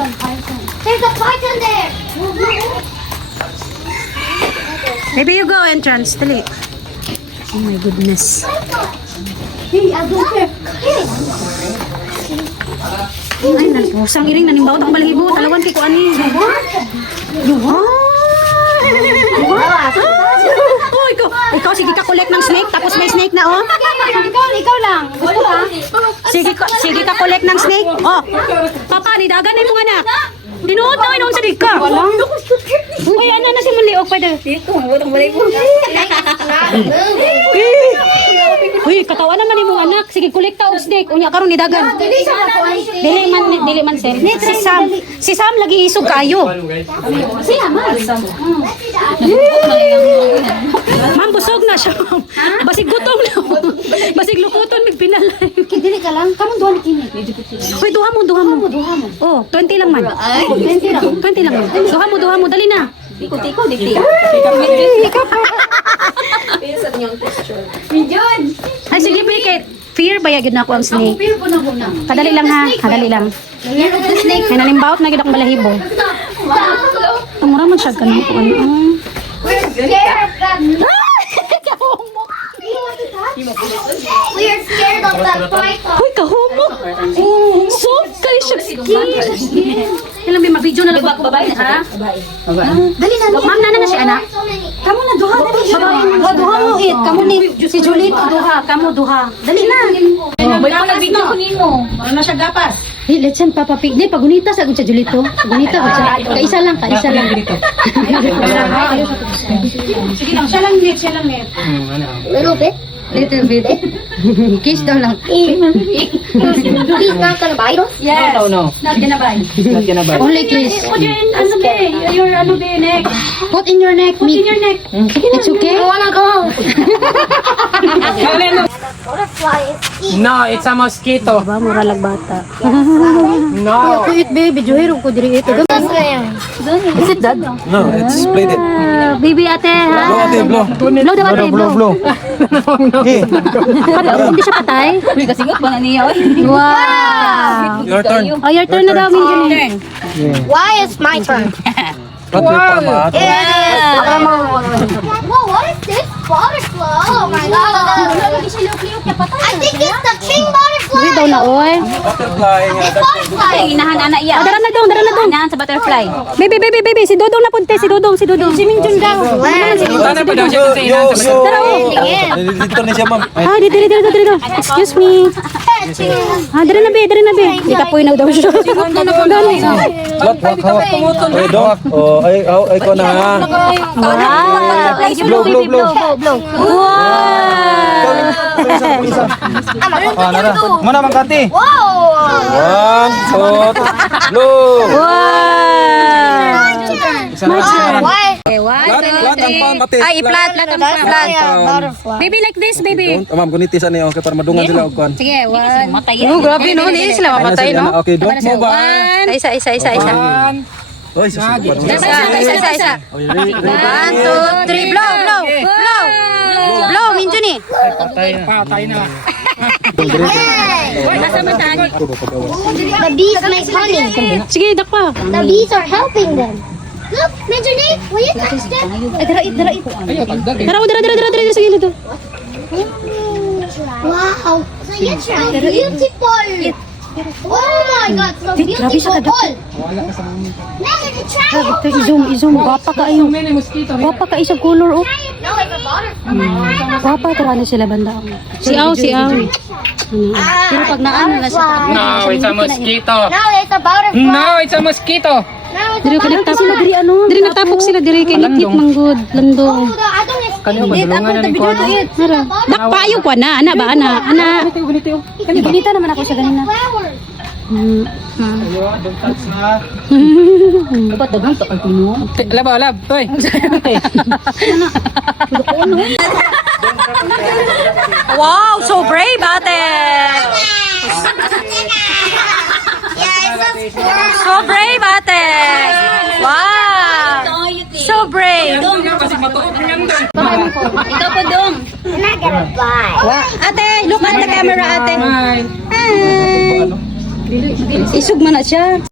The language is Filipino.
There's a python there. Maybe you go entrance. Dali. Oh my goodness. Hey, I'll go there. Ay, nagpusang iring. Nanimbaw ang balahibo. Talawan kay ko ani. Oh, ikaw, sige ka collect ng snake. Tapos may snake na, oh. Ikaw lang. Gusto ka? Sige ka collect ng snake. Oh, papa, nidagan na yung mga anak. Tinuot na noon sa dika. Uy, ano na si Muliok pa daw. Uy, katawa naman yung mga anak. Sige, kolekta og snake. Unya karon nidagan. Dili man sir. Si Sam lagi isog kayo. Siya, man. Ma'am, busog na siya. Basig gutom na. Basig lukuton mig pinalay. Dili ka lang. Kamu duha ni kini. Uy, duha mo. Oh, 20 lang man. 20 lang man. Duha mo, dali na. Iko, dito. Minjon. Ay, sige, Pikit. Fear ba yagid na ako ang snake? Pero po na muna. Kadali lang ha, kadali lang. Yan ang snake. May nalimbaot na gid akong balahibo. Tumura man siya kanang ko ano. We're scared of that. We are scared of that python. Uy, kahumok. So, kay siya skin. Ilang may ma-video na lang ako. Babae na siya. Dali na. Ma'am, nana na siya, anak. Kamu na duha dali. Duha mo, it. Kamu ni, si Julito, duha. Kamu, duha. Dali na. May mga video ko nimo. Ano na siya gapas? Hey, let's send Papa Pig. Di, pagunita sa sa Julito. Pagunita ko siya. Kaisa lang. Sige lang, siya lang net. Little bit. Little bit. Kiss daw lang. He's not gonna bite us. Yes. No. Not gonna buy. Only kiss. Put your neck. Put in your neck, me. It's okay? I wanna go. Butterfly is eating. No, it's a mosquito. Diba, mura lang bata. No. Kuit, baby. Juhiro ko diri ito. Is it dad? No, it's split it. Baby ate, ha? Blow, ate, blow. Blow daw ate, blow. Blow. Hey, Hindi siya patay? Uy, kasingot ba na niya? Wow! your turn. Oh, your turn na daw, Minjun. Why is my turn? What will come out? Whoa, what is this butterfly? Oh my god. I think it's the king Uy, daw butterfly. na, oy. Butterfly. Butterfly. Inahan anak iya. Dara na daw. Inahan sa butterfly. Baby. Si Dodong na punte, si Dodong. Si Minjun daw. Sana pa daw siya sa inahan sa Dito na siya, ma'am. Ah, dito. Excuse me. Ah, dara na, be. Di ka puinaw daw siya. What? Ay, dog. Oh, ay ko na ha. Wow. Blow. Wow. Nara. Muna bang kati? Whoa. 1, 2, blow. Wow. Why? Lahat ang pan, mati. Ay, i-plant. Butterfly. Baby, like this, baby. Ma'am, kunitis ano yung para madungan sila og kwan. Sige, one. Matay. Grabe, no? Hindi sila mamatay, no? Okay, don't move ba. Isa. Oy, susubat. Isa. 1, 2, 3, blow. Blow, Minjun eh. patay na. The bees make honey. Sige, dakpa. The bees are helping them. Look, Minjuni, will you touch them? Dara sa gilid. Wow, so beautiful. Oh my God, so beautiful. Now it's a triangle. I-zoom. Gwapa ka ayo. Gwapa ka isa color, oh. No, it's a butterfly. Gwapa, karano sila banda. Siaw. Pero pag naano na siya. No, it's a mosquito. Now it's a butterfly. No, it's a mosquito. Now it's Diri ka nagtapok sila, diri ano? Diri nagtapok sila, diri kay ngit manggod, landong. I don't Kanyo ba dulungan na ni ko? Dakpa ayo ko na, ana ba ana? Ganita naman ako sa ganina. flowers. Don't touch na. Ba't dagang to ang pinuha? Lab. Toy. Wow, so brave ate. So brave ate. Wow. So brave. Kasi matuot niyan doon. Ikaw po dong. I'm not gonna fly. Ate, look at the camera ate. Hi. Hi. Isog man na siya.